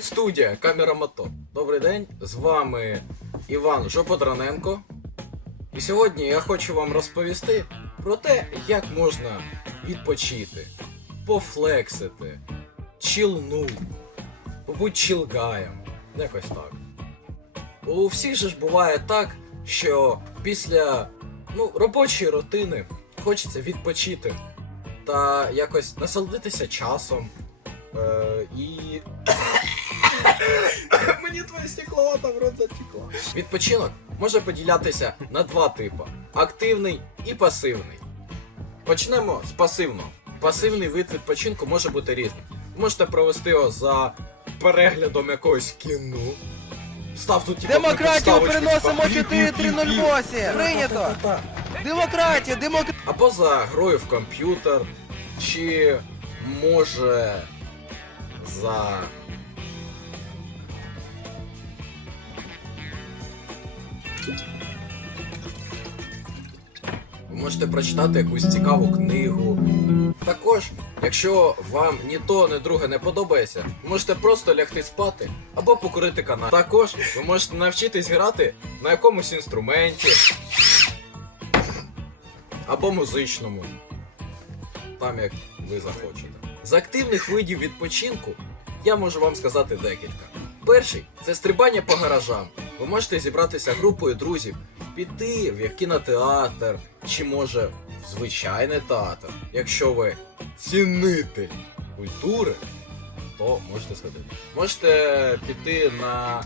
Студія Камера Мото. Добрий день, з вами Іван Жоподраненко. І сьогодні я хочу вам розповісти про те, як можна відпочити, пофлексити, чилнути, побути чилгаєм. Якось так. У всіх же ж буває так, що після ну, робочої рутини хочеться відпочити та якось насолодитися часом. Е, і. Мені твоє стекло там в рот затекло. Відпочинок може поділятися на два типи: активний і пасивний. Почнемо з пасивного. Пасивний вид відпочинку може бути різним. Ви можете провести його за переглядом якогось кіно. Став тут типу, Демократію підставочку, переносимо типа, 4308. Прийнято. Та-та-та-та. Демократія, демократія. Або за грою в комп'ютер, чи може за. Ви можете прочитати якусь цікаву книгу. Також, якщо вам ні то, ні друге не подобається, ви можете просто лягти спати або покурити канал. Також ви можете навчитись грати на якомусь інструменті або музичному. Там як ви захочете. З активних видів відпочинку я можу вам сказати декілька. Перший це стрибання по гаражам. Ви можете зібратися групою друзів, піти в кінотеатр, чи може в звичайний театр. Якщо ви цінитель культури, то можете сходити. Можете піти на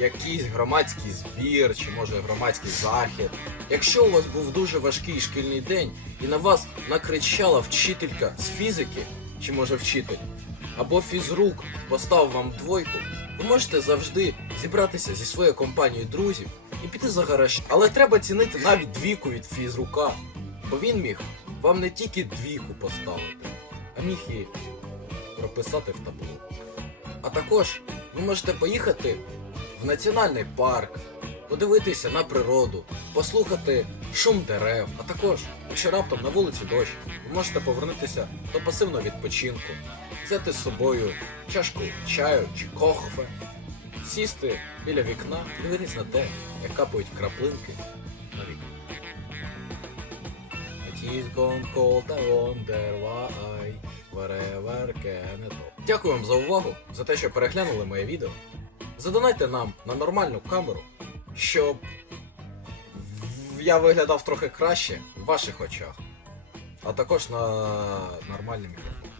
якийсь громадський збір, чи може громадський захід. Якщо у вас був дуже важкий шкільний день і на вас накричала вчителька з фізики, чи може вчитель, або фізрук поставив вам двойку, ви можете завжди зібратися зі своєю компанією друзів і піти за гараж. Але треба цінити навіть двійку від фізрука, бо він міг вам не тільки двійку поставити, а міг і прописати в табло. А також ви можете поїхати в національний парк, подивитися на природу, послухати шум дерев, а також, якщо раптом на вулиці дощ, ви можете повернутися до пасивного відпочинку, взяти з собою чашку чаю чи кохве, сісти біля вікна, дивитись на те, як капають краплинки на вікна. Дякую вам за увагу, за те, що переглянули моє відео. Задонайте нам на нормальну камеру, щоб я виглядав трохи краще в ваших очах, а також на нормальний мікрофон.